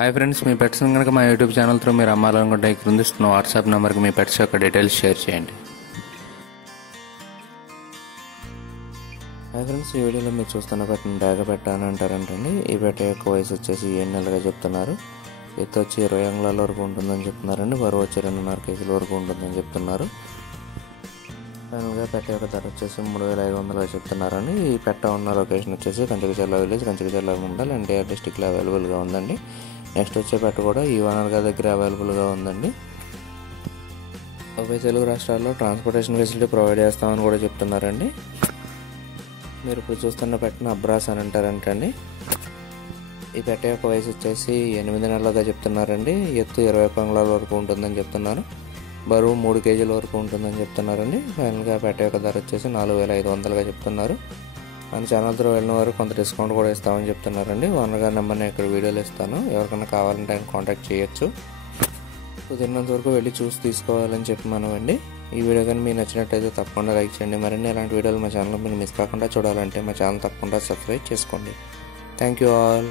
Hi friends, మీ పెట్స్ని కనుక మా YouTube channel through మీరు అమ్మాలనుకుంటే క్రింద ఇస్తున్న వాట్సాప్ నెంబర్కి మీ పెట్స్ యొక్క డీటెయిల్స్ షేర్ చేయండి. హాయ్ ఫ్రెండ్స్, ఈ వీడియోలో మీరు చూస్తున్న పెట్టిన డాగ పెట్ట అని అంటారంటండి. ఈ పెట్ట యొక్క వయసు వచ్చేసి 7 నెలలుగా చెప్తున్నారు. ఎత్తు వచ్చి 20 అంగుళాల వరకు ఉంటుందని చెప్తున్నారండి. బరువు వచ్చి 2.5 కేజీల వరకు ఉంటుందని చెప్తున్నారు. ఫైనల్గా పెట్ట యొక్క ధర వచ్చేసి 3,500గా చెప్తున్నారండి. ఈ పెట్ట ఉన్న లొకేషన్ వచ్చేసి కంచికచర్ల విలేజ్, కంచికచర్ల మండల్ ఎన్టీఆర్ డిస్టిక్లో అవైలబుల్గా ఉందండి. నెక్స్ట్ వచ్చే పెట్ట కూడా ఈ ఓనర్ గారి దగ్గర అవైలబుల్గా ఉందండి. ఉభయ తెలుగు రాష్ట్రాల్లో ట్రాన్స్పోర్టేషన్ ఫెసిలిటీ ప్రొవైడ్ చేస్తామని కూడా చెప్తున్నారండి. మీరు ఇప్పుడు చూస్తున్న పెట్టను అబ్రాస్ అని అంటారంటండి. ఈ పెట్ట యొక్క వయసు వచ్చేసి 8 నెలలుగా చెప్తున్నారండి. ఎత్తు 20 అంగుళాల వరకు ఉంటుందని చెప్తున్నారు. బరువు 3 కేజీల వరకు ఉంటుందని చెప్తున్నారండి. ఫైనల్గా పెట్ట యొక్క ధర వచ్చేసి 4,500గా చెప్తున్నారు. మన ఛానల్ త్రూ వెళ్ళిన వారు కొంత డిస్కౌంట్ కూడా ఇస్తామని చెప్తున్నారండి. ఓనర్ గారి నెంబర్ నేను ఇక్కడ వీడియోలో ఇస్తాను. ఎవరికైనా కావాలంటే ఆయన కాంటాక్ట్ చేయొచ్చు. కుదిరినంత వరకు వెళ్ళి చూసి తీసుకోవాలని చెప్పి మనమండి. ఈ వీడియో కానీ మీకు నచ్చినట్టయితే తప్పకుండా లైక్ చేయండి. మరిన్ని ఇలాంటి వీడియోలు మా ఛానల్లో మీరు మిస్ కాకుండా చూడాలంటే మా ఛానల్ తప్పకుండా సబ్స్క్రైబ్ చేసుకోండి. Thank you all.